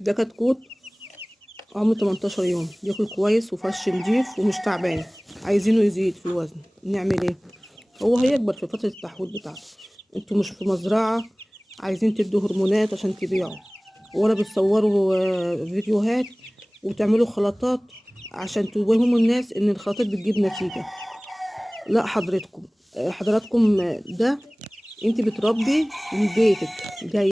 ده كتكوت عمره 18 يوم، بياكل كويس وفرش نضيف ومش تعبان. عايزينه يزيد في الوزن، نعمل ايه؟ هو هيكبر في فترة التحويل بتاعته. انتوا مش في مزرعة عايزين تدوا هرمونات عشان تبيعوا، ولا بتصوروا فيديوهات وتعملوا خلطات عشان توهموا الناس ان الخلطات بتجيب نتيجة. لا حضرتكم، حضراتكم ده انت بتربي من بيتك جاي